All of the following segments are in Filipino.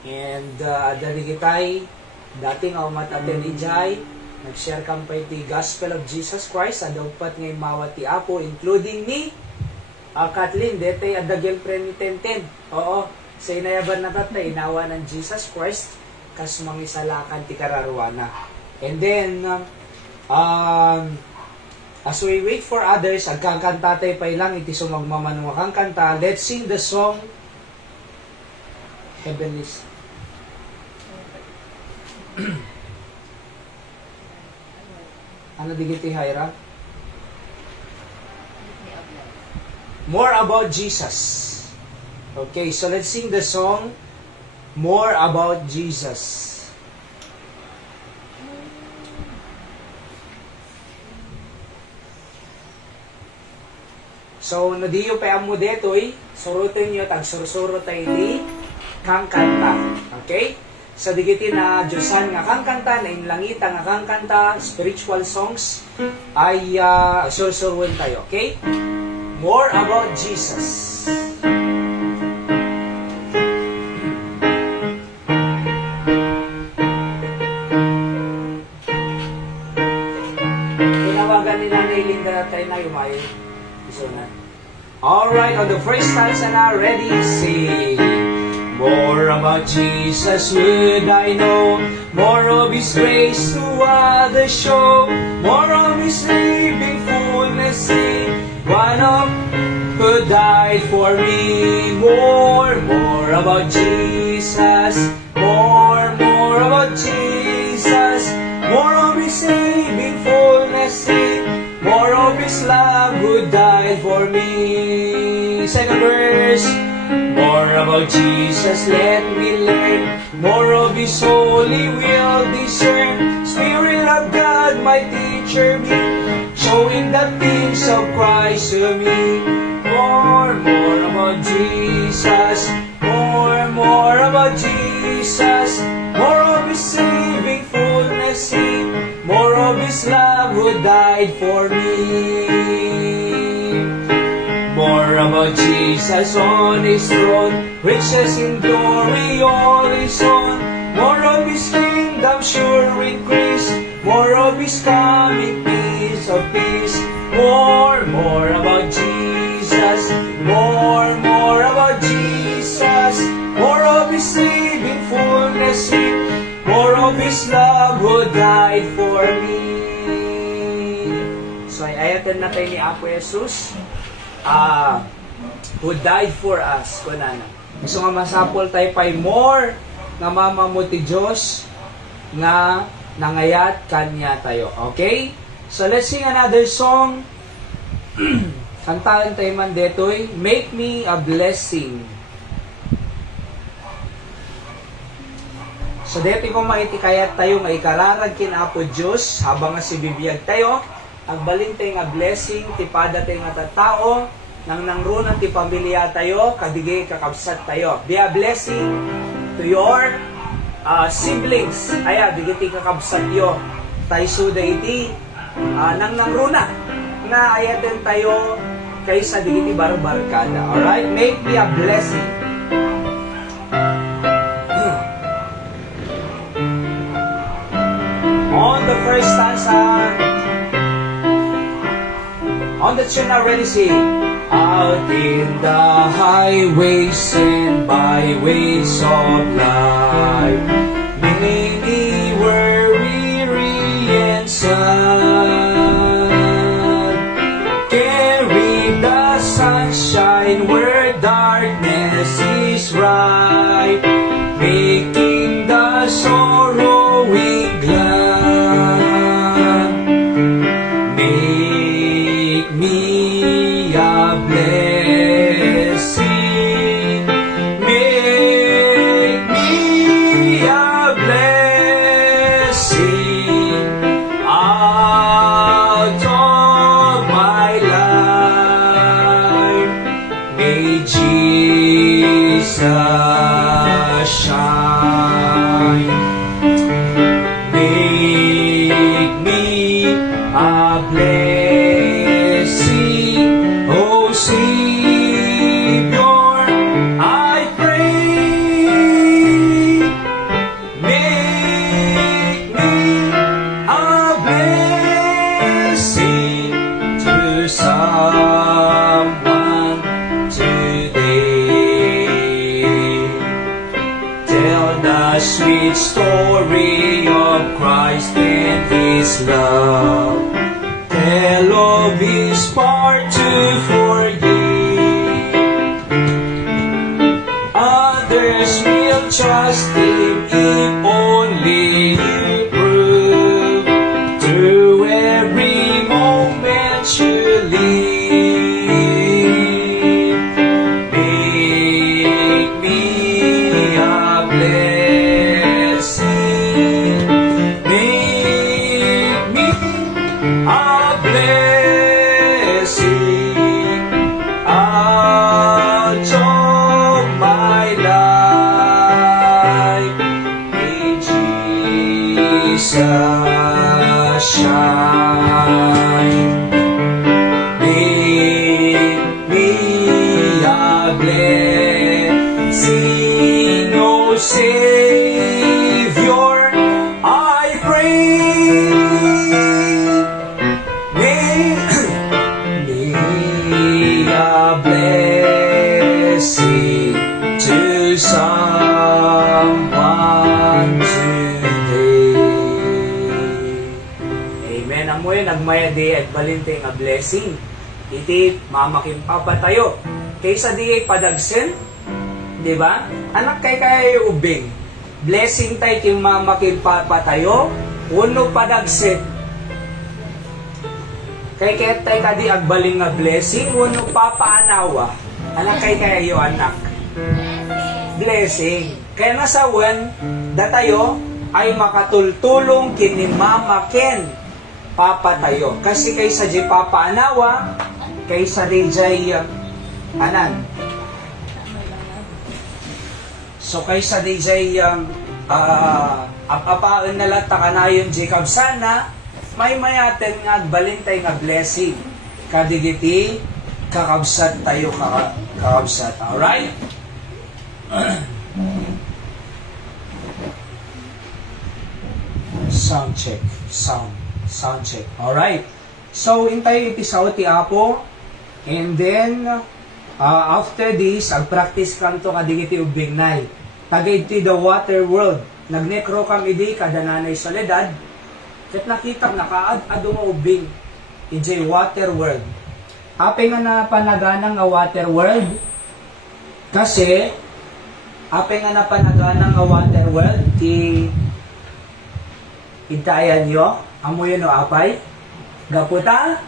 And dali kitay, dating umat-aten ijay, nag-share kampay ti Gospel of Jesus Christ, adawpat ngay mawat ti Apo, including ni Kathleen, dete adagel friend ni Tenten. Oo, sa inayaban na tatay, inawa ng Jesus Christ, kas mangisalakan ti kararwana. And then, as we wait for others, agkangkanta tayo pa ilang, iti sumagmamanuakang kanta, let's sing the song, Heavenly. Ano digiti Hyra? More about Jesus. Okay, so let's sing the song More About Jesus. So, nadiyo pa mo detoy, surutin nyo, tagsursuro tayo di kang kanta. Okay? Sa digiti na Diyosan nga kang kanta, na inlangita nga kang kanta, spiritual songs, ay sursuruin tayo. Okay? More about Jesus. Tinawagan ni Nanay Linda na tayo na yumayo. Alright, on the first stanza na, ready, sing. More about Jesus would I know, more of His grace to others show, more of His living fullness see, one of who died for me. More about Jesus, more about Jesus, more of His living fullness see, more of His love who died for me. Second verse. More about Jesus, let me learn, more of His holy will discern. Spirit of God, my teacher me, showing the things of Christ to me. More about Jesus, more about Jesus, more of His saving fullness see, more of His love who died for me. More about Jesus on His throne, riches in glory all His own. More of His kingdom sure increase, more of His coming peace of peace. More about Jesus, more about Jesus, more of His saving fullness, more of His love who died for me. So ay ayaten na tayo ni Apo Jesus, who died for us, kunana. So nga masapol tayo pa'y more nga mamamuti Diyos nga nangayat kanya tayo. Okay? So let's sing another song. Kantaan tayo man detoy, Make Me a Blessing. So dito kung maitikayat tayo, maikararag kinapo Diyos, habang nga si bibiyag tayo, agbalin tayo nga blessing, tipada tayo nga tatao, nang nangrunan ti pamilya tayo, kadigay kakabsat tayo. Be a blessing to your siblings. Aya, digiti kakabsat yo. Tayo suda iti, nang nangruna, na ayaten tayo, kaysa digiti barbarkada. Alright? Make me a blessing. On the first stanza, on the tune already sing. Out in the highways and byways of life, many were weary and sad, carried the sunshine where darkness is ripe, making the sorrowing glad. Make me a blessing, make me a blessing out of my life. May Jesus shine, make me a blessing, oh Savior, I pray. sweet story of Christ and His love. Tell of His part to forgive. Others will trust Him if only He prove through every moment you live. Make me a blessing. Make me a blessing out of my life. May Jesus shine. Make me a blessing, O Savior, I pray. May me a blessing to someone today. Amen. Amoy nagmaya di at balintay nga blessing. Iti mamakin papatayo. Kaysa di ay padagsen, di ba? Anak kay ubing. Blessing tay kim mamakin papatayo, uno padagsen. Kay tay kadi agbaling nga blessing, uno papaanawa. Anak kay kayo anak. Blessing. Kaya nasawan, datayo ay makatultulong kini mamakin papatayo. Kasi kaysa di papaanawa, kaysa di jay anan. So kaysa di jay apapaan na lang takanayon di kabsana, may mayaten nga balintay nga blessing. Kadigiti, kakabsat tayo kakabsat. Alright? Sound check. Sound check. Alright. So, intay iti sao ti Apo. And then, after this, ag-practice kanto kadigiti ubingnay. Pag iti the water world, nagnekro kam idi kadananay soledad, ket nakita nakaad-ado nga ubing. Iti water world. Ape nga na panagana nga water world, kasi, ape nga na panagana nga water world, itayan nyo, amoy no apay, gaputa,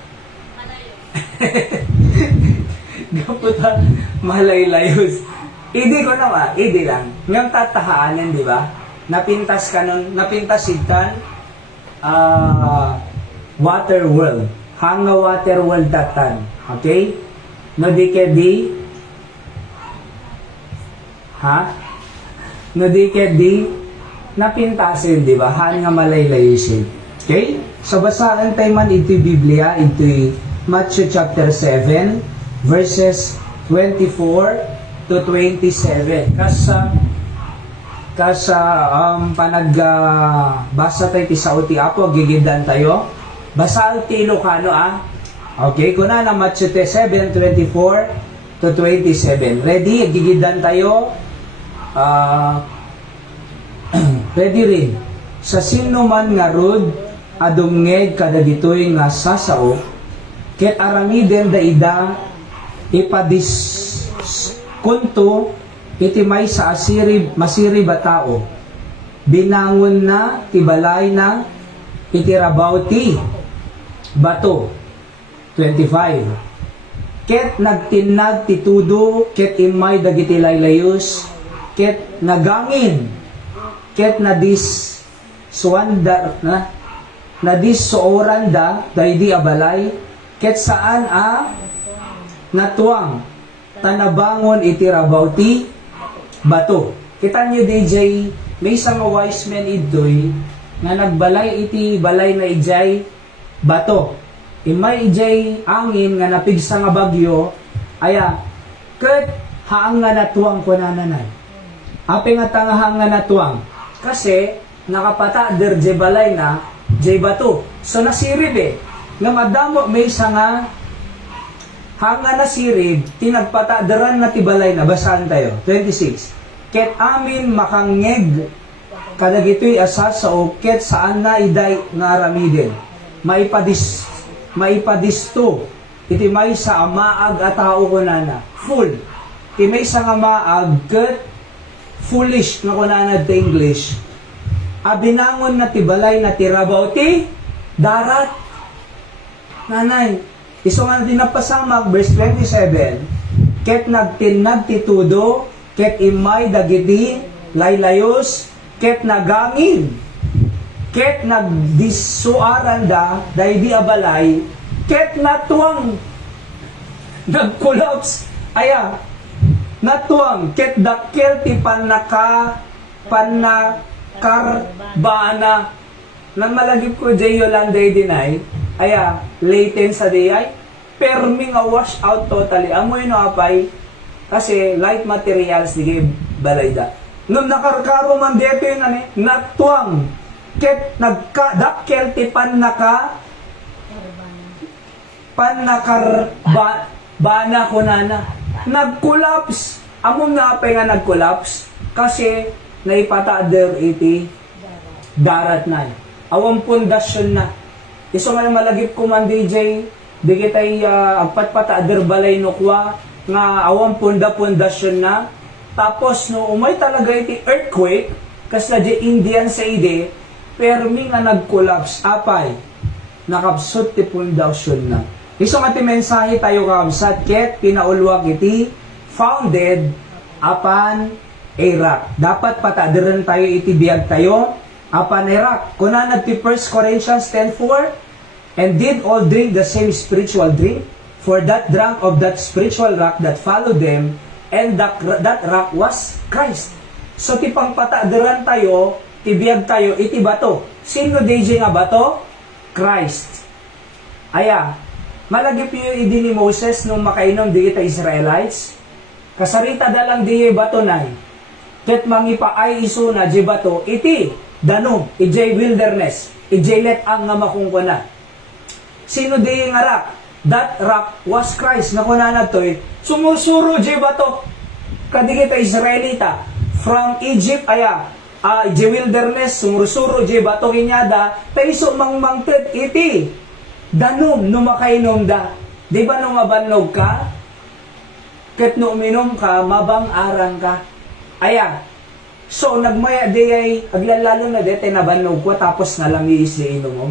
gaputa, malaylayos. Idi ko naman, idi lang. Ngam tatahaanan, di ba? Napintas ka nun, napintasitan, water world. Hanga water world datan. Okay? No di ke di, no di ke di, napintasin, di ba? Han nga malaylayusin. Okay? So, basahan tayo man ito Biblia, ito Matthew chapter 7, verses 24 to 27. Basa tayo ti sa uti apo, gigidan tayo. Basa ti Ilocano, Okay, kuna na Matthew 7, 24 to 27. Ready? Gigidan tayo. Ready rin. Sa sino man nga rod, adungngeg kadagitoy nga sasao, ket aramiden da ida ipadis kunto iti may sa masiri batao. Binangon na tibalay na iti rabaw ti bato. 25. Ket nagtinag ti tudo, ket imay dagiti laylayos, ket nagangin, ket nadis suandar nadis sooranda daydi abalay, ket saan natuang tanabangon iti rabaw ti bato. Kita nyo DJ, may isang wise man idoy nga nagbalay iti balay na ijay bato. Imay ijay angin nga napigsa nga bagyo, aya ket haang nga natuang kunananan. Ape nga tangahang nga natuang. Kasi nakapata der jay balay na jay bato. So nasirib nga madamo may isa nga hanga nasirib, tinagpata deran na tibalay na. Basahan tayo. 26. Ket amin makangeg kadagitoy asas sa uket saan na iday nga aramiden. Maipadisto, iti may sa amaag at tao ko na full. Iti may sa amaag ket foolish nga kunana sa English. Abinangon na tibalay na tirabaw ti darat. Nanay, iso nga natin napasamag, verse 27, ket nagtinag titudo, ket imay dagiti, laylayos, ket nagangin, ket nagdisuaran da, dahi di abalay, ket natuang, nag-collapse, natuang, ket dakkel ti panakarbana, nang malagip ko jay Yolanda dinay, latent sa day perming a wash out totally. Amoy no apay, kasi light materials di balayda. Nung nakarkaro man dito yun, natuang, ket nagkadakkel ti panakarbana ko nana. Nag-collapse. Among na apay nga nag-collapse, kasi naipataader iti darat na. Awang pundasyon na. Iso nga malagip ko man DJ, di kitay agpatpataader balay nukwa, nga awang pundasyon na. Tapos no umay talaga iti earthquake kasla di Indian sa ide permi nga nag-collapse apay nakapsot ti pundasyon na. Iso nga ti mensahe tayo kakabsat ket pinaulwag iti founded apan Iraq. Dapat patadiran tayo iti biyag tayo apan Iraq. Kuna ti 1 Corinthians 10:4, and did all drink the same spiritual drink, for that drank of that spiritual rock that followed them, and that rock was Christ. So ti pangpatadiran tayo, ti biyag tayo iti bato. Sino DJ nga bato? Christ. Malagip yung idi ni Moses nung makainom di kita Israelites. Kasarita dalang di bato na. Ket mangipa ay iso na di bato, iti danom, ijay wilderness, ijay let ang nga makungkuna. Sino di nga rock? That rock was Christ. Nakunana to'y sumursuro di bato. Kadi kita Israelita. From Egypt, di wilderness, sumursuro di bato kinyada, taiso mangmangted iti danom no makainom da. Di ba nung mabanog ka? Ket no uminom ka, mabang arang ka. So nagmaya di ay aglalalo na dete nabanog ko tapos nalamiis di inom mo.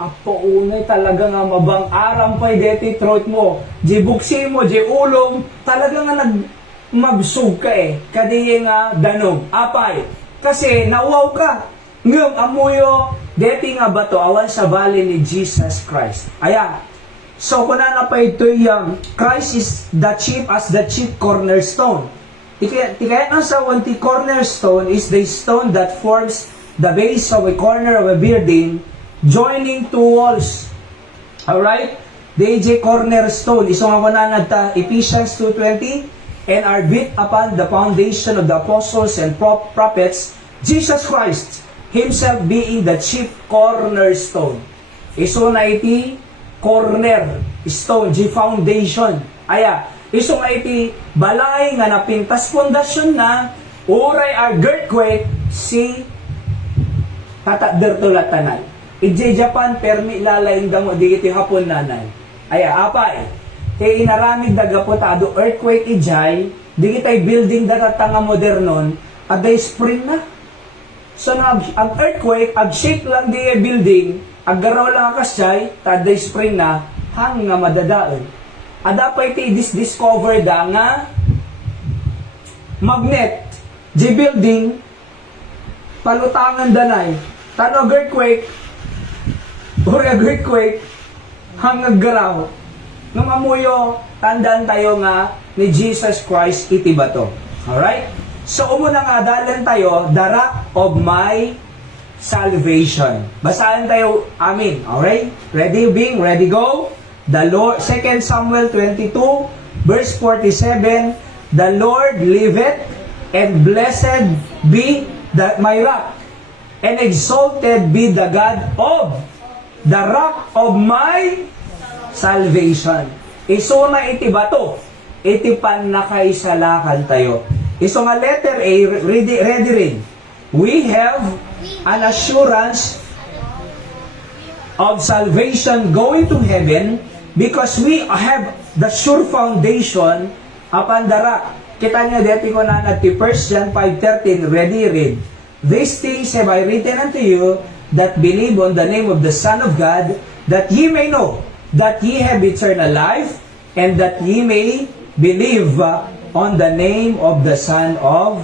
Apo unay talaga nga mabang arang pa'y dete throat mo. Di buksi mo, di ulong, talaga nga nagmabsug ka kadi nga danom. Apay, kasi nawaw ka. Ngayong amuyo, dete nga bato awan sa bali ni Jesus Christ. So, kung na pa ito yung Christ is the chief cornerstone. Tikaya na sa one cornerstone is the stone that forms the base of a corner of a building joining two walls. Alright? The AJ cornerstone. Isang ako na nagta Ephesians 2:20, and are built upon the foundation of the apostles and prophets, Jesus Christ Himself being the chief cornerstone. Iso na iti corner stone, G foundation. Iso nga iti balay nga napintas pundasyon na uray ar earthquake si tataddertulatanan. Ije Japan permi lalain damo di iti hapon nanay. Apay. Kaya inaramid dagapotado earthquake ijay, di kitay building datatanga modernon, aday spring na. So ang earthquake, ag-shake lang di building, aggaraw lang akasyay, taday spring na, hang nga madadaan. Adapay ti discover da nga magnet, di building, palutangan danay, tano earthquake, or earthquake, hang aggaraw. Nung amuyo, tandaan tayo nga ni Jesus Christ iti bato. Alright? So, umuna nga dalan tayo, the rock of my salvation. Basahan tayo, amin. Alright? Ready, Bing? Ready, go? The Lord, 2 Samuel 22, verse 47, the Lord liveth, and blessed be my rock, and exalted be the God of the rock of my salvation. Iso na iti bato, iti pan nakaisalakan tayo. Iso nga letter A, ready rin. We have an assurance of salvation going to heaven because we have the sure foundation upon the rock. Kita nyo, dito ko na nagti 1 John 5:13, ready read. These things have I written unto you that believe on the name of the Son of God, that ye may know that ye have eternal life, and that ye may believe on the name of the Son of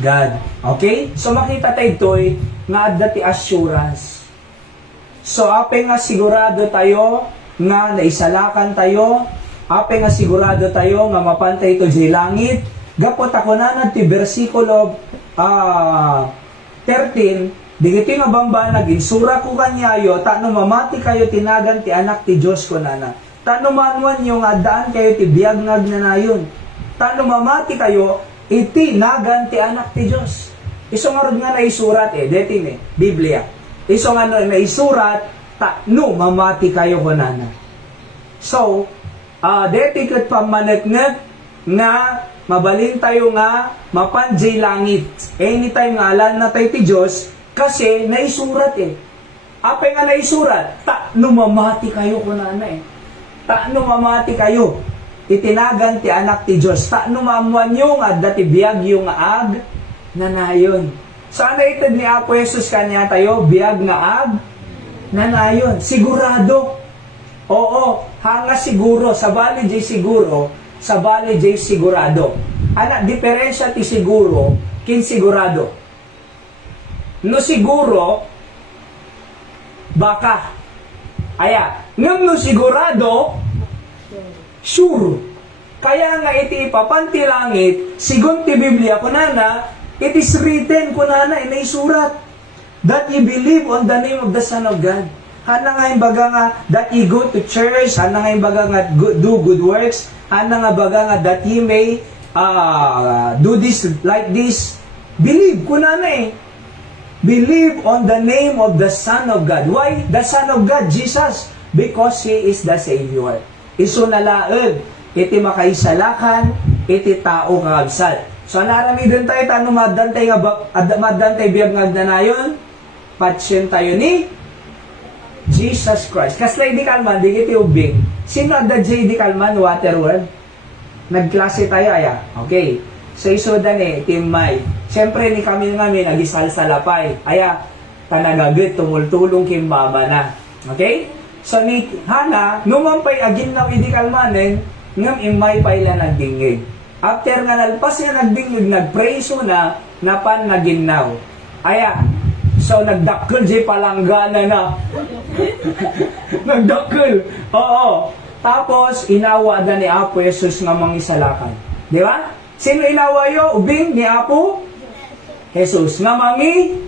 God. Okay? So makita tayo ito'y nga dati assurance. So ape nga sigurado tayo nga naisalakan tayo, ape nga sigurado tayo nga mapantay ito di langit. Gapot ako na ti versikulo 13, digiti nga bambanag, insura ko kanyayo, tano mamati kayo tinagan ti anak ti Diyos ko nana. Tano manuan yung adaan kayo ti biyagngag na nayon. Tano mamati kayo, iti nagan ti anak ti Diyos. Iso nga rin nga naisurat deti Biblia. Iso nga naisurat, no, mamati kayo ko nana. So, deti kat pamanagnet nga mabalin tayo nga mapanjay langit. Anytime nga alam na tayo ti Diyos, kasi naisurat Apay nga naisurat, no, mamati kayo ko nana no, mamati kayo. Itinagan ti anak ti Diyos. No, mamuan yung dati biyag yung ag na nayon. Sana ito ni Apo Jesus kanya tayo, biyag nga ag na nayon. Sigurado. Oo, hanga siguro, sa bali jay siguro, sa bali jay sigurado. Ana, diferensya ti siguro, kin sigurado. No siguro, baka. Aya, ngam no sigurado, sure. Kaya nga iti ipapanti langit, sigun ti Biblia kunana, it is written kunana, inaisurat, that ye believe on the name of the Son of God. Hana nga yung baga nga, that ye go to church, hana nga yung baga nga, do good works, hana nga baga nga, that ye may do this, like this. Believe, kunana Believe on the name of the Son of God. Why? The Son of God, Jesus. Because He is the Savior. Iso nalaag, iti makaisalakan, iti tao kakabsat. So, narami din tayo, tano madantay biyag ngagdanayon, patsyent tayo ni Jesus Christ. Kaslay di kalman, di kiti ubing. Sino adda di kalman, Waterworld? Nagklase tayo, aya. Okay. So, isodan Team May. Siyempre, ni kami nagisalsalapay. Aya, tanagagit, tumultulong kimbaba na. Okay? So, ni Hana, numampay agin na idi kalmanen, ngam imay pa ila nagdingig. After nga nalpas nga nagdingig, nagpreso na, napan naginaw. Aya, so nagdakkel di palanggana na. Nagdakkel. Oo. Tapos, inawa da ni Apo Jesus nga mangisalakan. Di ba? Sino inawa yo? Ubing ni Apo? Jesus. Nga mangi?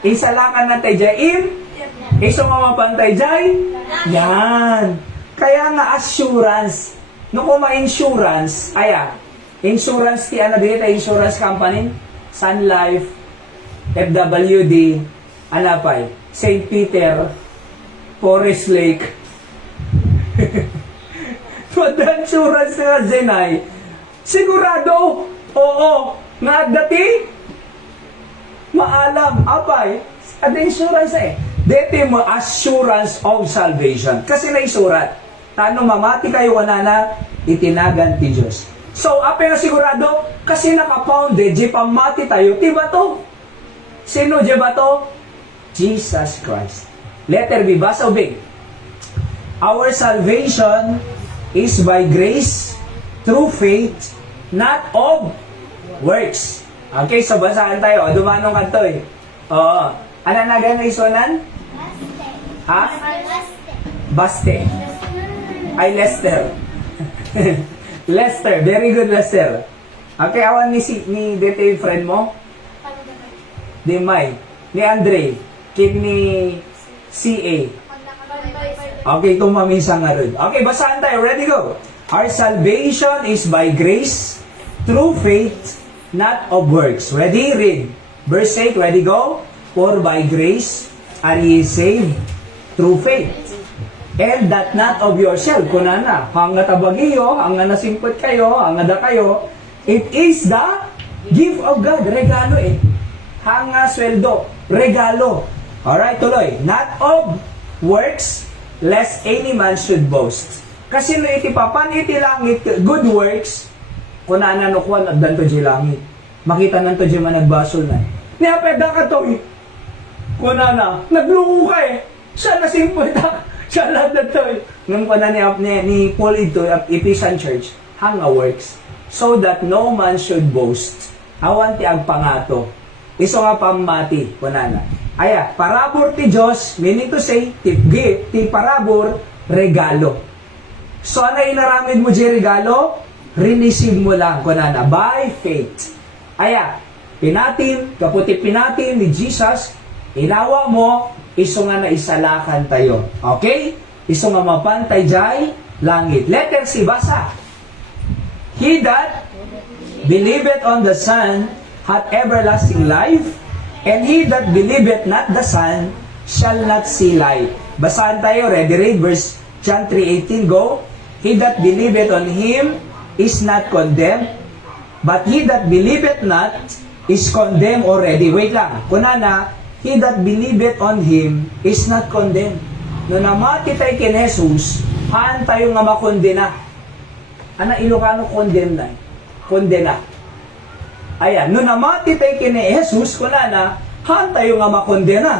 Isalakan na tayo jayin? Iso nga mapantay jay? Yan. Kaya nga assurance. No kung ma-insurance, insurance ti ano dito, insurance company, Sun Life, FWD, anapay, St. Peter, Forest Lake. What insurance nga zenay? Sigurado, oo, nga dati, maalam, apay, at insurance dito mo assurance of salvation. Kasi naisurat, tano mamati kayo wanana, itinagan ti Diyos. So, apay na sigurado, kasi nakapounded, di pamati tayo, ti ba to? Sino di ba to? Jesus Christ. Letter B, basa ubig. Our salvation is by grace, through faith, not of works. Okay, so basahan tayo. Dumanong kanto Oo. Ano na gano'n isunan? Ha? Baste. Ay, Lester. Lester. Very good, Lester. Okay, awan ni dete yung friend mo? Di May. Ni Andre. Kid ni CA. Okay, tumamisa nga rin. Okay, basahan tayo. Ready, go. Our salvation is by grace, through faith, not of works. Ready? Read. Verse 8, ready, go. For by grace are ye saved through faith. And that not of yourself. Kunana, hanga tabagiyo, hanga nasimpot kayo, hanga da kayo, It is the gift of God. Regalo eh. Hanga sweldo. Regalo. Alright, tuloy. Not of works, lest any man should boast. Kasi no iti papan iti langit, good works, kung naananukwan at danto di langit. Makita nanto di man nagbasol na. Niya pwede ka to eh. Kung nagluko ka eh. Siya na simple ta. Siya lahat na to eh. Nung kuna ni Paul ito, Ephesian Church, hanga works. So that no man should boast. Awan ti agpangato. Iso nga pamati, kunana. Aya, parabor ti Diyos, meaning to say, ti parabor, regalo. So, ano inaramid mo di regalo? Receive mo lang, kunana, by faith. Aya, pinatin, kaputi pinatin ni Jesus, inawa mo, iso nga na isalakan tayo. Okay? Iso nga mapantay jay, langit. Letter C, basa. He that believeth on the Son hath everlasting life, and he that believeth not the Son shall not see life. Basahan tayo, ready, read, verse John 3:18, go. He that believeth on him is not condemned, but he that believeth not is condemned already. Wait lang, kunana, he that believeth on him is not condemned. No namati tayo kin Jesus, haan tayo nga makondena. Ana Ilocano condemn na. Kondena. Ayan, no namati tayo kin Jesus, kunana, haan tayo nga makondena.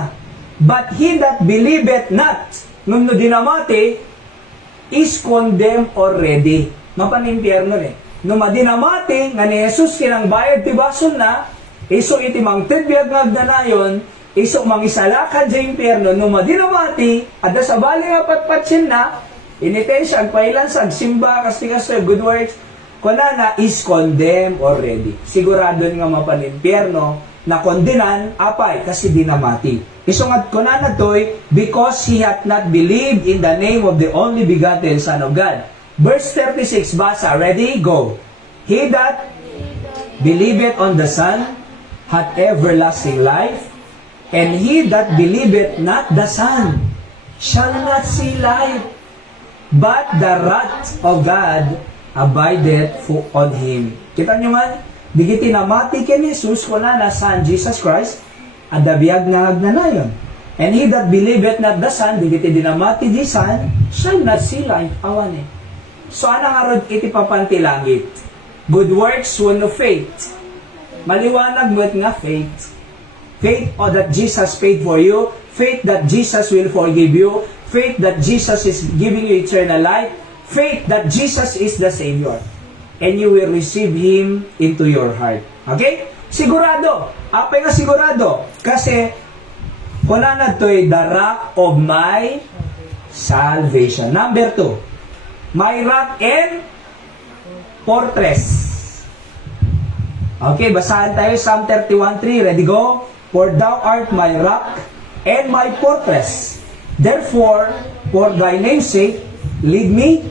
But he that believeth not, nung no dinamati, is condemned already. Mapanimpyerno eh. No madinamati, nga ni Jesus kinang bayad tibason na, iso iti mang tibiyag ngagdanayon, iso mang isalakan sa impyerno, no madinamati, ada sa bali nga patpatsin na, initensya, agpailan sa agsimba, kasi good works, kunana is condemned already. Sigurado nga mapanimpyerno, na kondenan, apay, kasi dinamati. Isungat ko na natoy, because he hath not believed in the name of the only begotten Son of God. Verse 36, basa, ready, go. He that believeth on the Son hath everlasting life, and he that believeth not the Son shall not see life, but the wrath of God abideth on him. Kita nyo man, digiti namati ken Jesus kuna na Son Jesus Christ, at dabiyag nga agnanayon. And he that believeth not the Son, digiti dinamati di Son, shall not see life. Awan eh. So, anang arod iti papanti langit? Good works, one of faith. Maliwanag mo nga faith. Faith or that Jesus paid for you. Faith that Jesus will forgive you. Faith that Jesus is giving you eternal life. Faith that Jesus is the Savior. And you will receive Him into your heart. Okay? Sigurado. Apay nga sigurado. Kasi, wala na to'y the rock of my salvation. Number 2. My rock and fortress. Okay, basahan tayo Psalm 31:3. Ready, go? For thou art my rock and my fortress. Therefore, for thy name's sake, lead me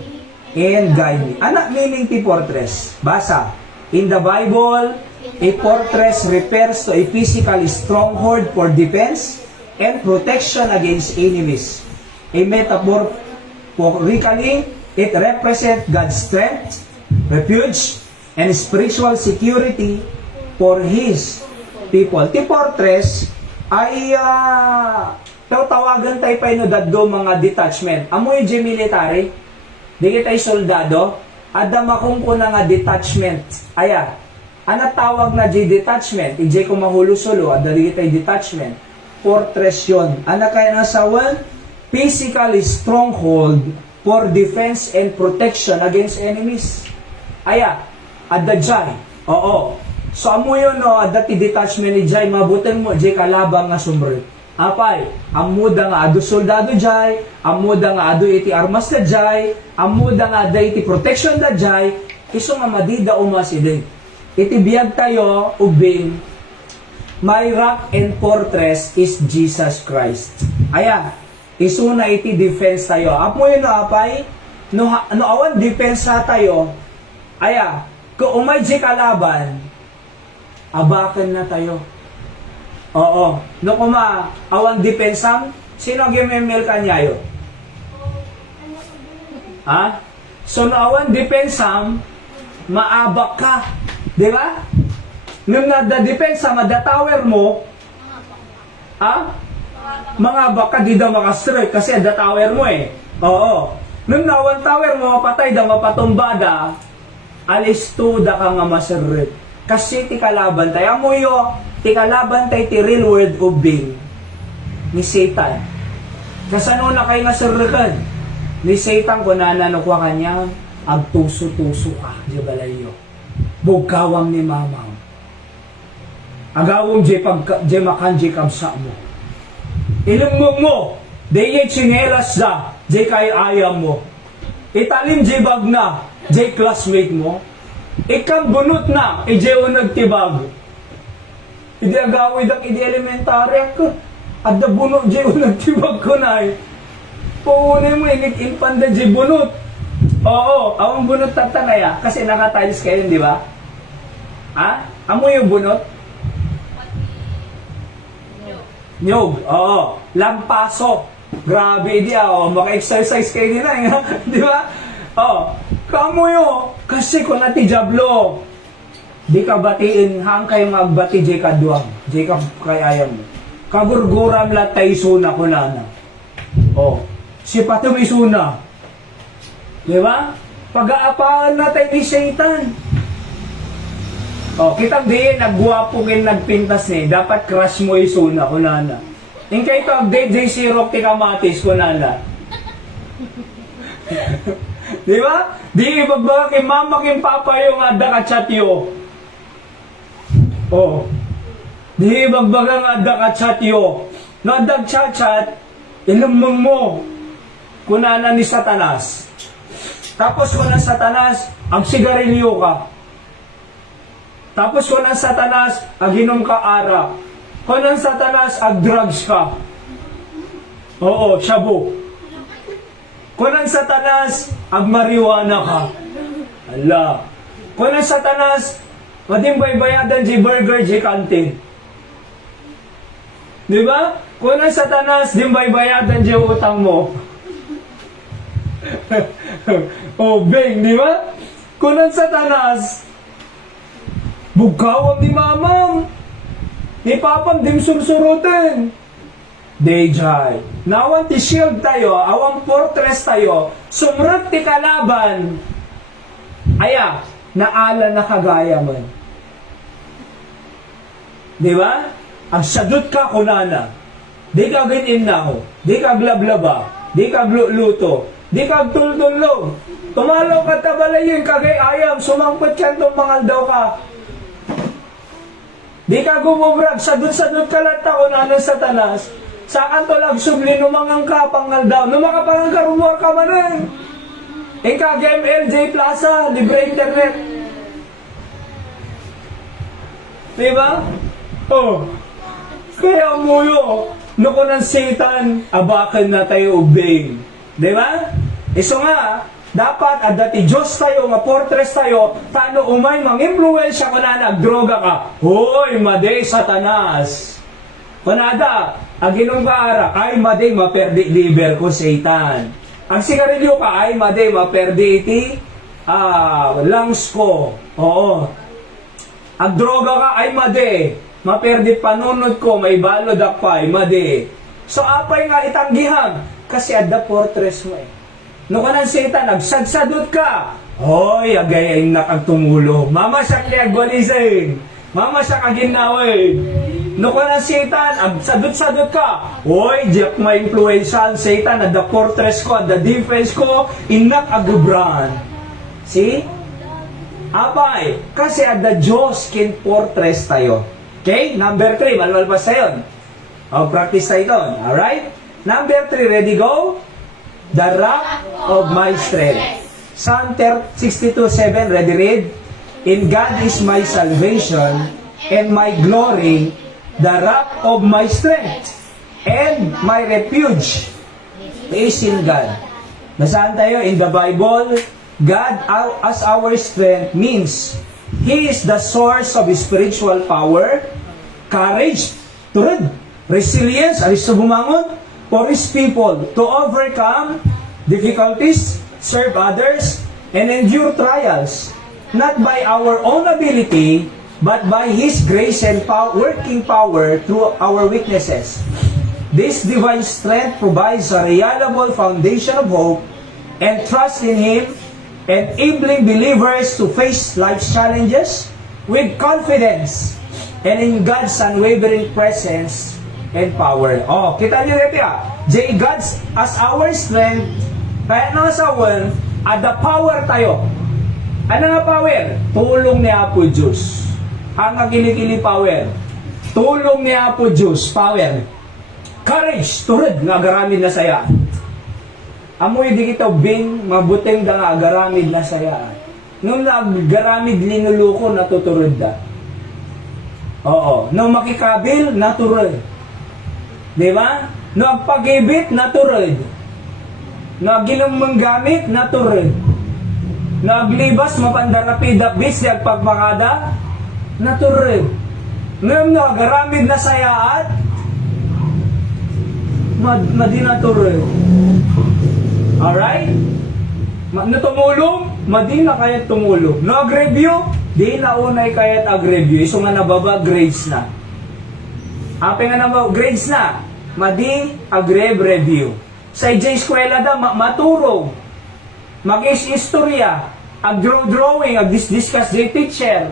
and guide me. Anak meaning ti fortress. Basa. In the Bible, a fortress refers to a physical stronghold for defense and protection against enemies. A metaphorically, it represents God's strength, refuge, and spiritual security for His people. Ti fortress ay tawagan tayo pa ino daddo mga detachment. Amoy di military, di kita'y soldado, adam akong kuna nga detachment. Aya, ana tawag na di detachment, ijay ko mahulusulo, ada di kita'y detachment. Fortress yun. Ana kaya nasa one, physical stronghold for defense and protection against enemies. Aya, adda jay. Oo. So, amo yun, no, adda ti detachment ni jay, mabutan mo, jay kalabang nga sumbre. Apay, amuda nga ado soldado jay, amuda nga ado iti armas na jay, amuda nga ada iti protection na jay, iso nga madida umaside. Iti biyag tayo, ubing, my rock and fortress is Jesus Christ. Aya, iso na iti defense tayo. Apo yun na apay, no awan defense na tayo, aya, kung umay di kalaban, abakan na tayo. Oo. No kuma awan defensam, sino ang gimemel kanyayo? Ha? So no awan defensam, maabak ka. Di ba? Nung nada-depensa, madatower mo, mga baka di daw makastrike kasi datower mo eh. Oo. Nung nawan tower mo, mapatay daw, mapatumbada, alis to da ka nga masarap. Kasi ti kalaban tayo, amuyo, ti kalaban tayo ti real world of being ni Satan. Kasano na kayo nasarakan? Ni Satan ko nananukwa kanya, agtuso-tuso ka, di balayo. Bugkawang ni mamaw. Agawang di makanji kabsa mo. Ilumong mo, di chinelas da, di kay ayam mo. Italim di bag na, di classmate mo. Ikang bunot na, di nagtibag. Hindi agawid ang idi elementary ako. At da bunot di nagtibag ko na eh. Puunay mo, inig-impanda di bunot. Oo, awang bunot tatanaya. Kasi nakatiles kayo, di ba? Ha? Amo yung bunot? Nyog, oo. Lampaso. Grabe dia, oh. Maka-exercise kayo din na, di ba? Oh, kamuyo. Kasi kung nati jablo, di ka batiin, hang kayo magbati, di ka duwag. Di ka kayayam. Kagurguram latay suna ko na. Oh, si Patum isuna. Di ba? Pag-aapahan na tayo ni Satan. Oh, kitang di, nagguwapo kayo nagpintas ni, dapat crush mo isuna, kunana. Yung kayo ito, update di si Rock ti Kamatis, kunana. Di ba? Di, magbaga kay mama kay papa yung ada ka chat yo. Oh. Di, magbaga nga ada ka chat yo. No, adag chat, ilumong mo, kunana ni Satanas. Tapos kunana Satanas, ang sigarilyo ka. Tapos kung ang Satanas, aginom ka ara. Kung ang Satanas, ag-drugs ka. Oo, shabu. Kung ang Satanas, ag-marijuana ka. Ala. Kung ang Satanas, madimbay bayadan di burger di kantin. Di ba? Kung ang Satanas, dimbay bayadan di utang mo. Oh, bang, di ba? Kung ang Satanas, bugkawang ni mamam. Ni papam dim sursurutin. Dejay. Nawan ti shield tayo, awang fortress tayo, sumrut ti kalaban. Aya, naala na kagaya man. Di ba? Agsadot ka kunana. Di ka ginin na ho. Di ka glablaba. Di ka luto. Di ka tultulog. Tumalaw ka tabalayin, kagay ayam, sumangpot ka itong mangal daw ka. Di ka gumubrag, sadot-sadot ka lang taon anong Satanas. Saan to lang subli numangang ka, pangal daw. Numakapangang ka, rumor ka manan. Ika, GMLJ Plaza, libre internet. Diba? Oh. Kaya muyo, nuko ng Satan, abakan na tayo ubing. Diba? Iso nga, dapat adati Diyos tayo, nga fortress tayo, paano umay mang-influensya ko na nagdroga ka. Hoy, maday Satanas. Panada, aginong baara, ay maday maperdi liber ko Satan. Ang sigarilyo ka, ay maday maperdi iti lungs ko. Oo. Ang droga ka, ay maday maperdi panunod ko, may balod ako, ay maday. So, apay nga itanggihan, kasi adda fortress mo eh. No ka ng Satan, nagsadsadot ka. Hoy, agayin na kang tumulo. Mama siya kliagwalisin. Mama siya kaginawin. No ka ng Satan, sadot-sadot ka. Hoy, diyak ma-influensyahan Satan at the fortress ko, at the defense ko, inak agubran. See? Apay, kasi at the Diyos kin fortress tayo. Okay? Number 3, manual pa sa yun. O, practice tayo doon. Alright? Number 3, ready, go? The rock of my strength. Psalm 62:7, ready, read? In God is my salvation and my glory, the rock of my strength, and my refuge is in God. Nasaan tayo? In the Bible, God as our strength means He is the source of spiritual power, courage, turod, resilience, alis sa bumangon, for His people to overcome difficulties, serve others, and endure trials. not by our own ability, but by His grace and working power through our weaknesses. This divine strength provides a reliable foundation of hope and trust in Him, enabling believers to face life's challenges with confidence and in God's unwavering presence and power. Oh, kita niyo dito J. God's as our strength, kaya nga sa world, at the power tayo. Ano nga power? Tulong ni Apo Diyos. Ang nagili-gili power. Tulong ni Apo Diyos, power. Courage, turod nga agaramid na saya. Amoy di kita bing, mabuting da nga agaramid na saya. Nung nagaramid linuluko, natuturod da. Oo. Nung makikabil, naturod. Diba? Nung agpag-ibit, naturod. Nung aginong gamit, naturod. Nung aglibas, mapandarapid bis, di agpagmakada, naturod. Nung nagaramid na sayaat, madinaturod. Alright? Na tumulong, madina kayat tumulong. No ag-review, di na unay kayat ag-review. Iso nga nababa, grades na. Ape nga nababa, grades na. Madi ag-review. Sa eskwela da, maturo. Mag-istorya. Ag-drawing, ag-discuss the teacher.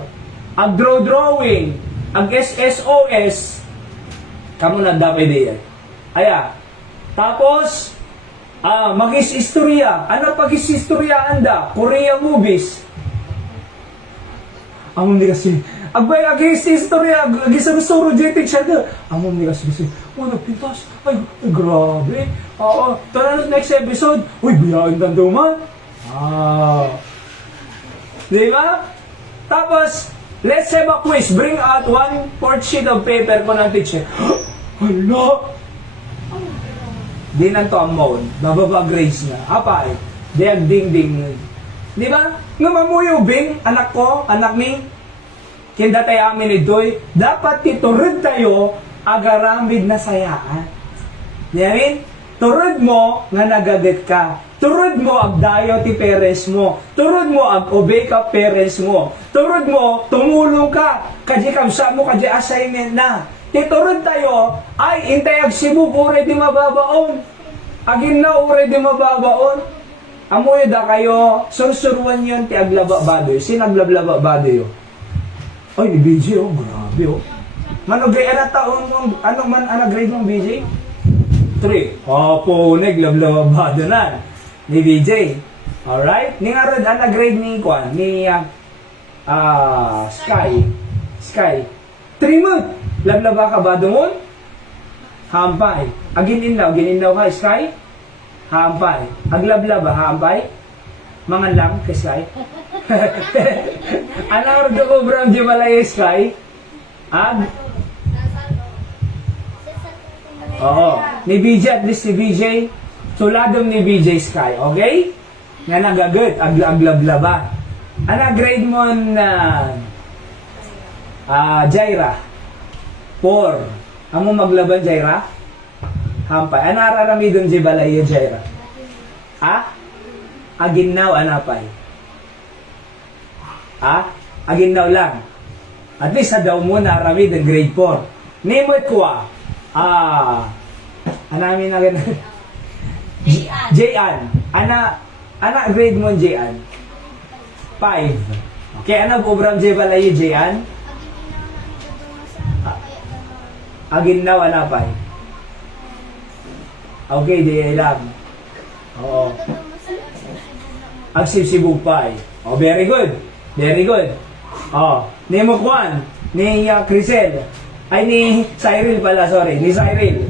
Ag-drawing. Ag-SSOS. Kamu na dapat diyan. Aya. Tapos, mag-istorya. Ano pag-istorya anda? Korea movies. Amon di kasi. Agbay, ag-istorya. Ag-isarusuro dyan teacher ka. Amon di kasi. Oh, nagpintas. Ay, grabe. Oo. Tara na next episode. Uy, biyahin lang daw man. Diba? Tapos, let's have a quiz. Bring out 1/4 sheet of paper ko ng teacher. Hala! Di nanto ang mode. Bababa grades na. Apa eh. Di ang ding-ding. Di ba? Ngamamuyo bing, anak ko, anak ni, kindatay amin ito'y, dapat titurid tayo, agaramid na sayaan. Di amin? Turod mo, nga nagagat ka. Turod mo, agdayo ti peres mo. Turod mo, ag-obey ka peres mo. Turod mo, tumulong ka. Kadya kamsa mo, kadya assignment na. Titurod tayo, ay, intay ag Cebu, ure di mababaon. Agin na, ure di mababaon. Amoy da kayo, sursuruan yun, ti aglaba badoy. Sinaglablaba badoy. Ay, ni BJ, oh, grabe, oh. Manugay, ano taon mo, ano man, ano grade mong BJ? 3. Opo, naglablaba badoy na. Ni BJ. Alright? Ni nga rin, ano grade ni Kwan? Ni, Sky. 3 month. Lablaba ka ba doon? Hampay. Aginin daw ka, Sky? Hampay. Aglablaba, hampay? Mga lang, kay Sky? Anong rin ko, Bram, di malay, Sky? Oo. Ni BJ, at least ni BJ, suladom ni BJ, Sky. Okay? Nga nagagot, aglablaba. Ano grade mo na Jaira? 4. Amo maglaban, Jaira? Hampay. Ano ararami doon, Jibalayo, Jaira? Aginaw, anapay? Aginaw lang. At least, daw mo na arami doon, grade 4. Name ko, anamin na ganun. Jayan. Ana grade mo, Jayan? 5. Okay, ano program, Jibalayo, Jayan? Aginaw, anapay? Okay, di lang. Oo. Agsibsibog pa eh. Oh, very good. Very good. Oh, ni mo Juan, ni Crisel. Ay, ni Cyril pala, sorry. Ni Cyril.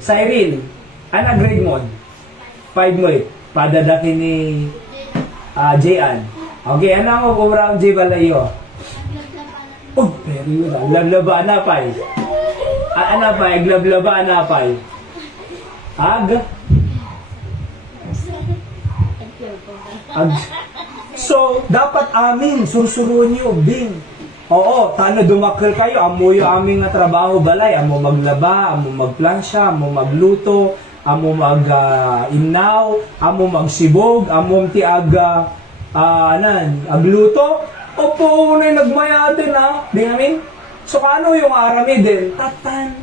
Cyril, ano grade mo? 5 mo eh. Padadakin ni Jayan. Okay, ano mo program, Jibalayo? Oh, very good. Lablaba, anapay? Anapay, aglablaba, anapay? So, dapat amin, susuruan niyo, Bing. Oo, tano dumakil kayo, amoy aming nga trabaho balay, amo maglaba, amo magplansya, amo magluto, amo mag-inaw, amo magsibog, amo ti agluto, Opo, na nagmayatin ha. Di namin? So, kano yung arami din? Tatan.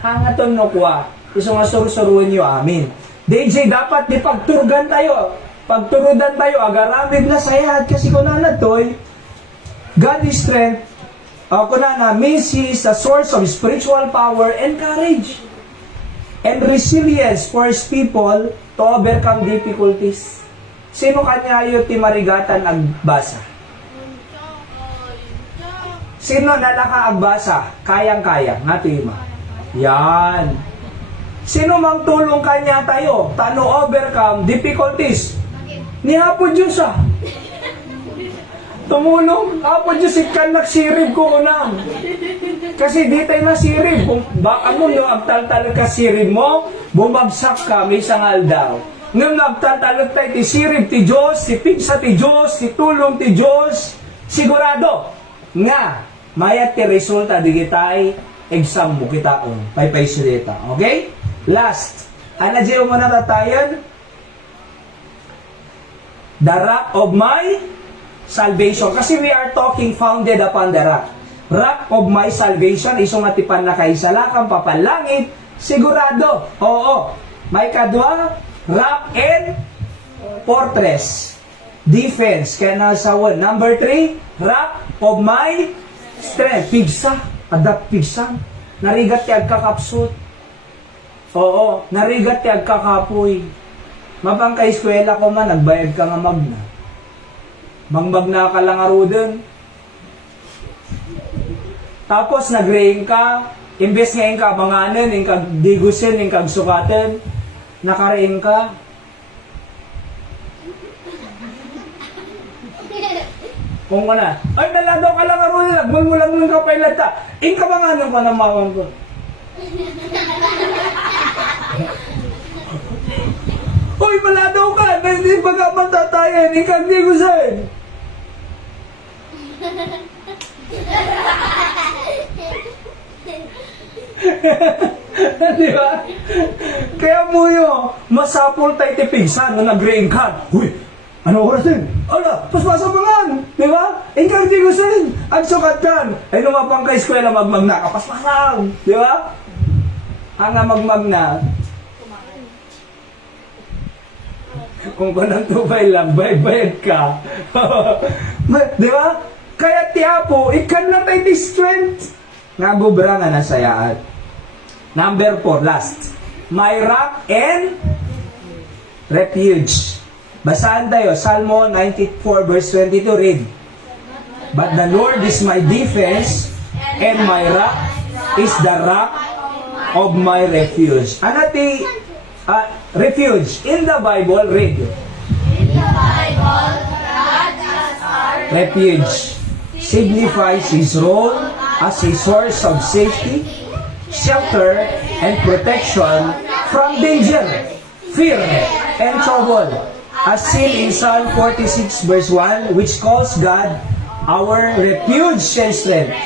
Hangaton no kwa. Iso nga surusuruan nyo amin. DJ, dapat di pagturgan tayo. Pagturudan tayo, agaramid na sayad. Kasi kung nanatoy, God is strength. Kung means He is the source of spiritual power and courage. And resilience for His people to overcome difficulties. Sino kanya yung timarigatan agbasa? Sino nalaka agbasa? Kayang-kaya. Nga tima. Yan. Sino mang tulong kanya tayo? Tano overcome difficulties. Ni Apo Diyos ah. Tumulong. Apo Diyos ikan nagsirib ko unang. Kasi di tayo nasirib. Kung baka mo no, agtal-tal ka sirib mo, bumagsak ka, may sangal daw. Ngayon agtal-tal tayo, ti sirib ti Diyos, ti pigsa ti Diyos, ti tulong ti Diyos, sigurado nga, mayat ti resulta di kitay, exam mo kita on, pay silita. Okay? Last, anadyo mo na tatayan, the rock of my salvation. Kasi we are talking founded upon the rock. Rock of my salvation, isong atipan na kay salakang papalangit, sigurado. Oo. May kadwa, rock and fortress. Defense, kaya nasa one. Number 3, rock of my strength. Pigsa, adapt pigsa. Narigat ti agkakapsut. Oo, narigat ti agkakapoy. Mapang ka eskwela ko man, nagbayad ka nga magna. Magmagna ka lang aruden. Tapos nag-rain ka, imbes ngayon ka manganan, yung kag-digusin, yung kag-sukaten, naka-rain ka. Kung ka na, ay naladaw ka lang aruden, nagbol mo lang ng kapailata. Ing ka manganan ko na mawan ko. Uy, maladaw ka! Hindi ba ka matatayan? Ikang di ko sa'yo. Di ba? Kaya mo yun, masapol tayo tipigsan na nag-rain ka. Uy, ano oras din? Ala, paspasa mo lang. Di ba? Ikang di ko sa'yo. Ang sukat kan. Ay lumapang ka eskwela magmag na ka. Paspasang. Di ba? Ang magmag na. Kung ba nang tubay lang, bayad ka. Di ba? Kaya ti Apo, ikan na tayo di strength. Nga gubra nga nasayaan. Number 4, last. My rock and refuge. Basahan tayo, Salmo 94 verse 22, read. But the Lord is my defense, and my rock is the rock of my refuge. Ano ti refuge? In the Bible, read. In the Bible, God as our Refuge signifies His role as a source of safety, shelter, and protection from danger, fear, and trouble. As seen in Psalm 46 verse 1, which calls God our refuge and strength,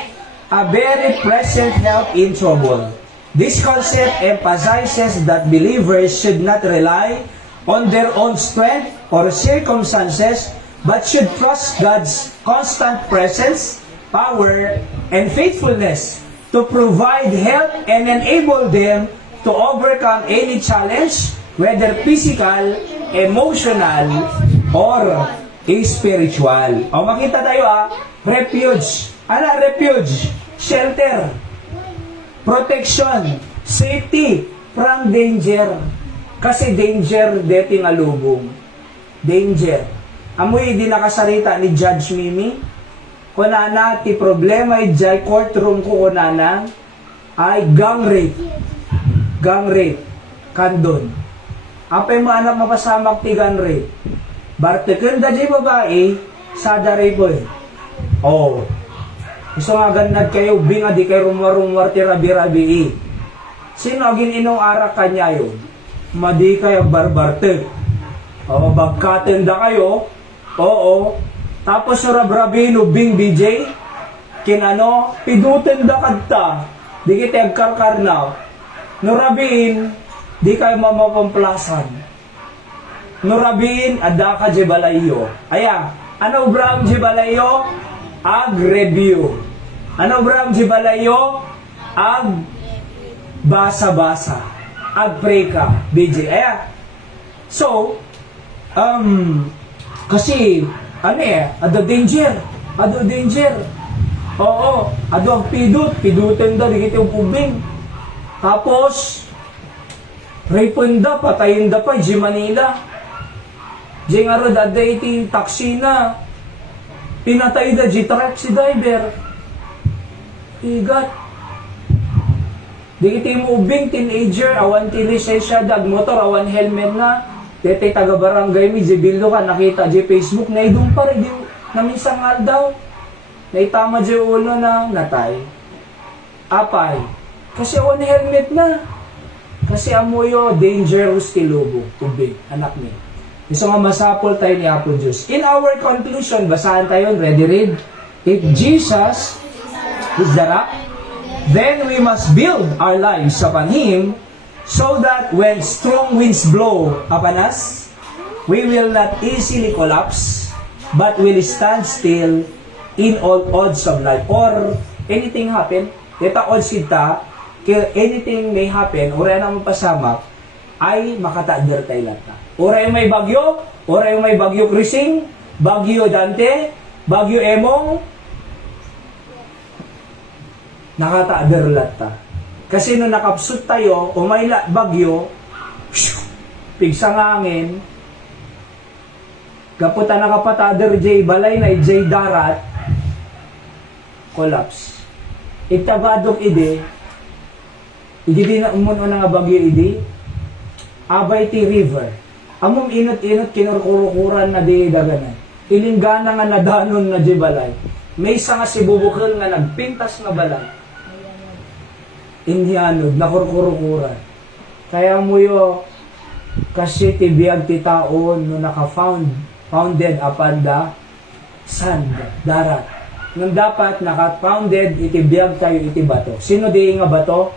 a very present help in trouble. This concept emphasizes that believers should not rely on their own strength or circumstances, but should trust God's constant presence, power, and faithfulness to provide help and enable them to overcome any challenge, whether physical, emotional, or spiritual. O makita tayo refuge. Ano refuge? Shelter. Protection. Safety from danger. Kasi danger deti nga lubong. Danger. Amoy di nakasarita ni Judge Mimi. Kunana ti problema ay jay courtroom ko kunana ay gang rape. Gang rape. Kandon. Apay mo anak mapasamak ti gang rape. Barteken da jay babae sa daray boy. Oh. Gusto nga ganad kayo binga di kay rumwar-rumwar ti rabi-rabi. Sino agin inong arak kanya yun? Madi kayo barbarte. O bagkaten da kayo. Oo. Tapos rabrabi no bing BJ. Kinano, piduten da kadta. Di kita agkarkarnaw. No rabiin, di kayo mamapamplasan. No rabiin, ada ka je balayo. Ayan, Ano Bram Jibalayo? Ag review. Ano Bram Jibalayo? Ag basa-basa. Ag pray ka. DJ. Ayan. So, kasi, ado danger. Ado danger. Oo, ado ang pidutin da, digit yung pubing. Tapos, rapin da, patayin da pa, di Manila. Di nga ro, dada iti taksi na. Pinatay da, di truck si driver. Igat. Digit yung ubing, teenager, awan tilisensya, dag motor, awan helmet na. Tete taga barangay mi, Zibildo ka, nakita di Facebook, na idong pa rin, namisang nga daw. Naitama di ulo na natay. Apay. Kasi on helmet na. Kasi amoyo, dangerous ti lobo. Tubig, anak ni. Gusto nga masapol tayo ni Apo Diyos. In our conclusion, basahan tayo, ready read. If Jesus is the rock, then we must build our lives upon Him, so that when strong winds blow upon us, we will not easily collapse, but will stand still in all odds of life. Or anything happen, kita odds kita, anything may happen, or yan ang pasamak, ay makatader tayo lahat. Or yung may bagyo, or yung may bagyo Krising, bagyo Dante, bagyo Emong, nakatader lahat. Kasi nung nakapsut tayo, o may bagyo, pigsang hangin, kaputa nakapatader jay balay na jay darat, collapse. Itabadok ide, hindi na umuno na nga bagyo ide, abay ti river. Amom inot-inot kinurkurukuran na di daganan. Ilinggana nga nadanon na jay balay. May isa nga si bubukil nga nagpintas na balay. Inhianod, nakurkurukuran. Kaya mo yo, kasi tibiyag ti taon no founded upon the sand, darat. Nung dapat naka-founded, itibiyag tayo iti bato. Sino di nga bato?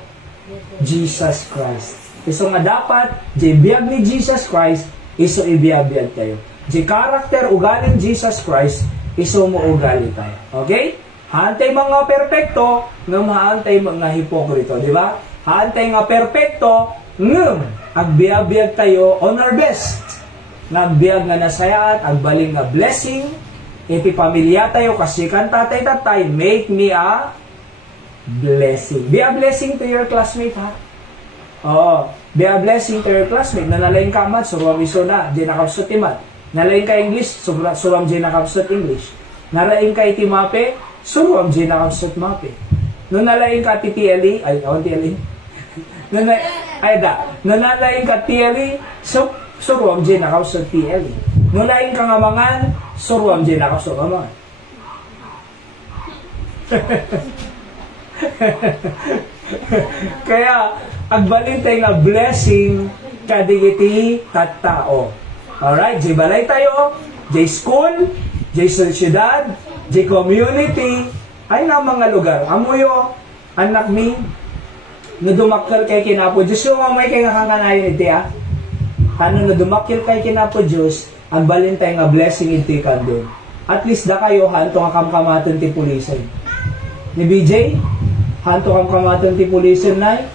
Jesus Christ. Iso nga dapat, di biyag ni Jesus Christ, iso ibiyag-biyag tayo. Di karakter ugaling Jesus Christ, iso mo ugali tayo. Okay? Haantay mga perpekto, ngam haantay mga hipokrito, di ba? Haantay nga perpekto, ngam agbiag-biag tayo on our best. Nagbiag nga nasayaan, agbaling nga blessing, iti pamilya tayo, kasi kan tatay, make me a blessing. Be a blessing to your classmate, ha? Oo. Be a blessing to your classmate. Nanalayin ka mat, suruam iso na, di nakapsot imat. Nalayin ka English, suruam di nakapsot English. Nalayin ka iti mape, suruam di nakapsot mape. Nung nalayin ka ti TLE, ay, awan TLE? Nung nalayin ka TLE, suruam di nakapsot TLE. Nung nalayin ka ngamangan, suruam di nakapsot ngamangan. Kaya, agbalin tayo nga blessing kadigiti tattao. Alright, di balay tayo, di school, di syudad, di community, ay na mga lugar. Amuyo, anak mi, na dumakil kay kinapo Diyos, yung mamay kay nakakanayin iti ano na dumakil kay kinapo Diyos, agbalin tayo nga blessing iti kandun. At least da kayo, hanto nga kamkamaton ti pulisan. Ni BJ, hanto kamkamaton ti pulisan na,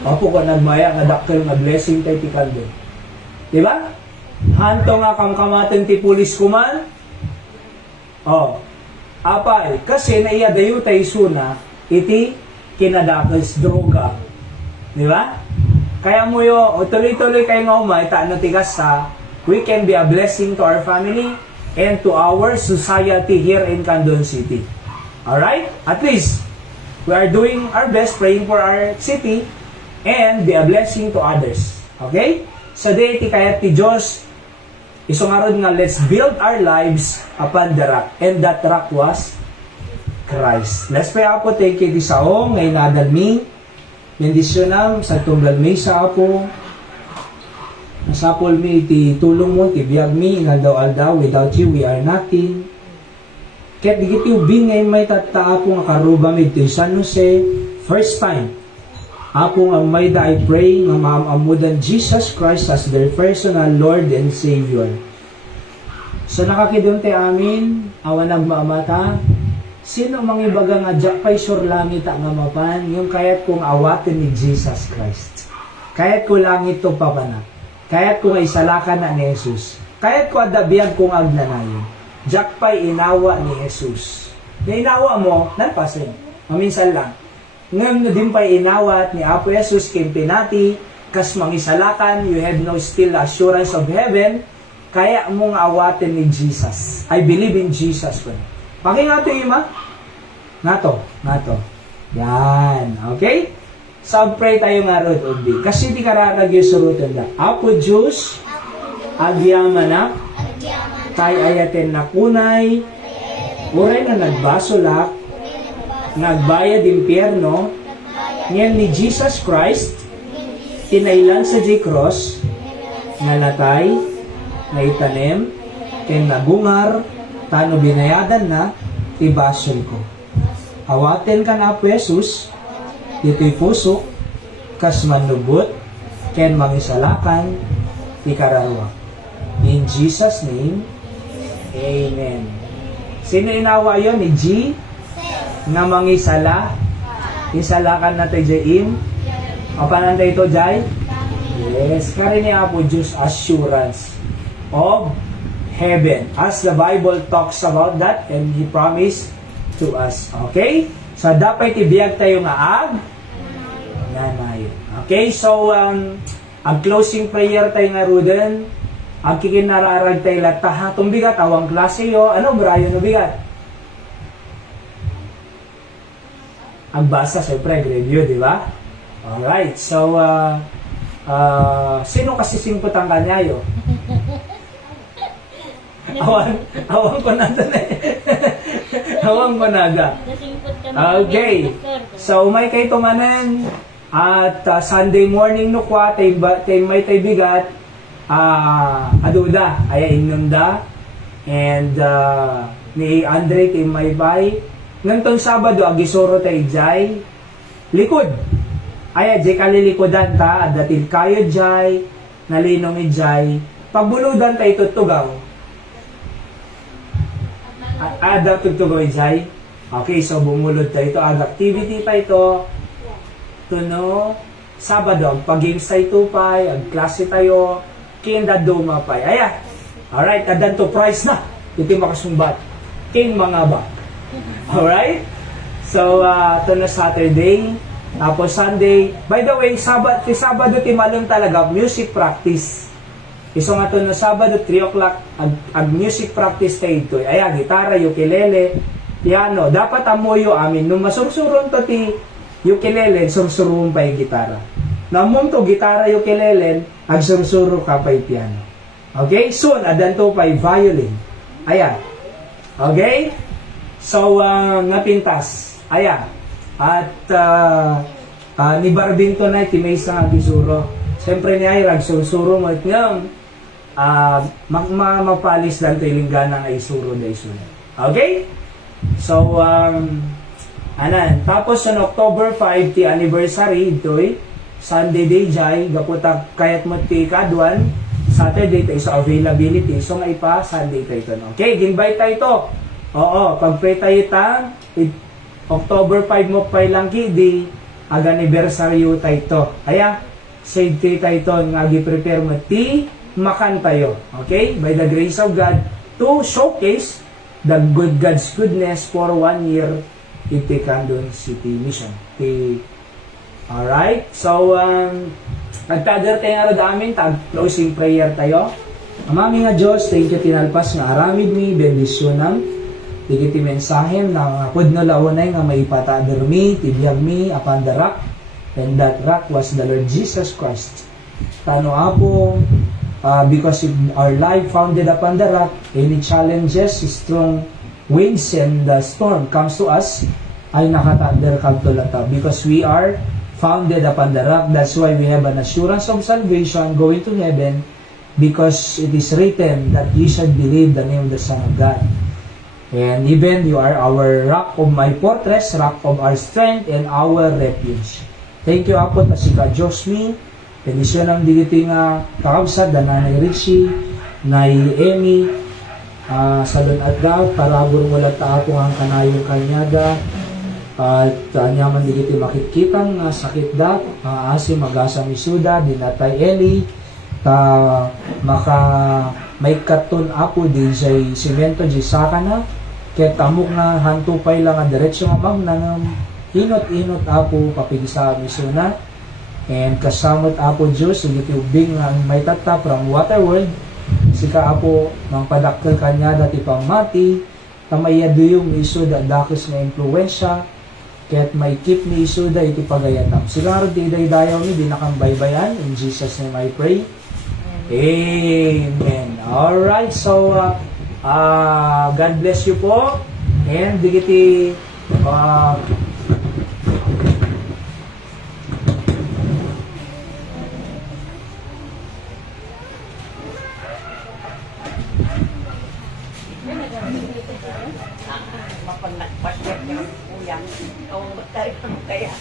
opo ka nagmaya nga dakkel nga blessing tayo ti kandun. Diba? Hanto nga kamkamaton ti pulis kuman, apay, kasi naiyadayo tayo suna, iti kinadakos droga. Di ba? Kaya mo yo, tuloy-tuloy kayo nga umay, taano tigas sa, we can be a blessing to our family and to our society here in Candon City. Alright? At least, we are doing our best, praying for our city, and be a blessing to others. Okay? Sa day, ti kaya ti Diyos, isungarod nga, let's build our lives upon the rock. And that rock was Christ. Let's pray po, thank you di saong, ngayon nadalmi, bendisyonam, sa tunggal may sa po, nasapol mi, ti tulong mo, ti biyag mi, inaldaw-aldaw, without you, we are nothing. Kaya digiti ubing ngayon may tataa po nga karuba mi, ti San Jose, first time, Apo nga may da, I pray nga maamudan Jesus Christ as their personal Lord and Savior. So nakakidunte amin, awan nagmaamata, sino mangibaga nga jakpay sure langit ang mapan, yung kayat kong awatin ni Jesus Christ. Kayat ko langit to papana. Kayat ko nga isalakan na ni Jesus. Kayat ko adabiyag kong agnanayon. Jakpay inawa ni Jesus. Na inawa mo, nalpasin. Maminsan lang. Ngayon na din pa'y inawat ni Apo Jesus kim pinati, kas mangisalakan, you have no still assurance of heaven, kaya mong awatin ni Jesus. I believe in Jesus. Paki nga ito, Ima. Nga to. Yan. Okay? So, pray tayo nga ron, Ubi. Kasi di kararag yung surutan na. Apo Diyos, agyaman na, tay ayaten na kunay, uray na nagbasolak, nagbayad impyerno, ngayon ni Jesus Christ, tinailan sa J-Cross, na natay, na itanim, ken nagungar, tano binayadan na, ibasol ko. Awaten ka na po Jesus, dito'y puso, kas manubot, ken mangisalakan, ikararwa. In Jesus' name, Amen. Sino inawa yun? Ni G? Nga mangisala? Isalakan na tayo Jaim? Apanan tayo ito, Jai? Yes. Kari ni Apo Diyos assurance of heaven. As the Bible talks about that, and He promised to us. Okay? So, dapat ibiyag tayo nga nanayon. Okay? So, ang closing prayer tayo nga Ruden, ang kikinararag tayo lataha, itong bigat, awang klase yo, ano Brian, no bigat? Ang basa, syempre, grade yun, di ba? Alright, so, sino kasi singkot ang kanyayo? Awan ko na doon eh. Awan ko na ga. Okay, so may kayo tumanan at Sunday morning no kwa, may tay bigat, aduda, ay inunda, and ni Andre tay may bay, ngantong Sabado, agisoro tay jay, likod, ay jay kalilikodan ta, adatil kayo jay, nalinong jay, pagbuludan tay tutugaw, ada tutugaw jay, okay, so bumulod tayo ito, activity pa ito, tuno, Sabado, pag-games tayo pay, ag-klase tayo, kinda duma pay, alright, adan to price na, iti makasumbat, king mga ba, alright, so, ito na Saturday, tapos Sunday, by the way, Sabado ti malong talaga, music practice, iso nga ito na Sabado, 3 o'clock, ag music practice tayo ito, gitara, ukulele, piano, dapat amoyo amin, nung masursuron to ti ukulele, sursurun pa yung gitara. Namong to gitara ukulele, ag sursuro ka pa yung piano. Okay? Soon, adan to pa yung violin. Okay? So, napintas. At, ni Barbing to na, timay sa agisuro. Siyempre ni ay, rag sursuro mo at ngayon, mapalis lang to yung linggana nga isuro na isuro. Okay? So, tapos on October 5, ti anniversary, ito'y Sunday day jay, gaputa kayat mo ti kadwan, Saturday tayo sa availability, so nga ipa, Sunday tayo ito. Okay, ginbay tayo ito. Oo, pag-pray tayo ta, October 5 mo pa lang ki, di, ag-anniversary tayo ito. Save tayo ito, nga gi-prepare mo ti, makan tayo. Okay, by the grace of God, to showcase the good God's goodness for 1 year, iti Candon City Mission. Alright? So, nagtader tayo nga rin amin, closing prayer tayo. Amami nga Diyos, thank you tinalpas nga aramid mi, bendisyonam, tigiti mensahem na pud no launay nga maipatader mi, tibiyag mi, upon the rock, and that rock was the Lord Jesus Christ. Tano apo, because our life founded upon the rock, any challenges, strong winds and the storm comes to us, ay nakatander kagtulata because we are founded upon the rock. That's why we have an assurance of salvation going to heaven, because it is written that ye should believe the name of the Son of God. And even you are our rock of my fortress, rock of our strength, and our refuge. Thank you, Apo, na si ka Diyos mi, penisyon ang digiti nga kakabsat, da Nanay Richie, Nay Amy, salon at daw, parabor mo lang taapong ang kanayong kanyada, at nyaman di kiti makikipang sakit da, asi magasa misuda, dinatay Eli, maka may katon apo di jay simento di saka na, kaya tamok nga hantupay lang ang diretsyo nga bang na inot-inot apo papigisa misuna, and kasamot apo Diyos, ugiti ubing nga may tata from water world, sika apo ng padakkel kanya dati pamati, tamayado yung iso da dakis na impluensya, kaya't may keep ni iso da iti pagayatam. Sila rin di dayaw ni, di nakambaybayan. In Jesus' name I pray. Amen. Alright, so God bless you po. And di kiti Mapag nagpasya niya, uyang, o magtayo kaya.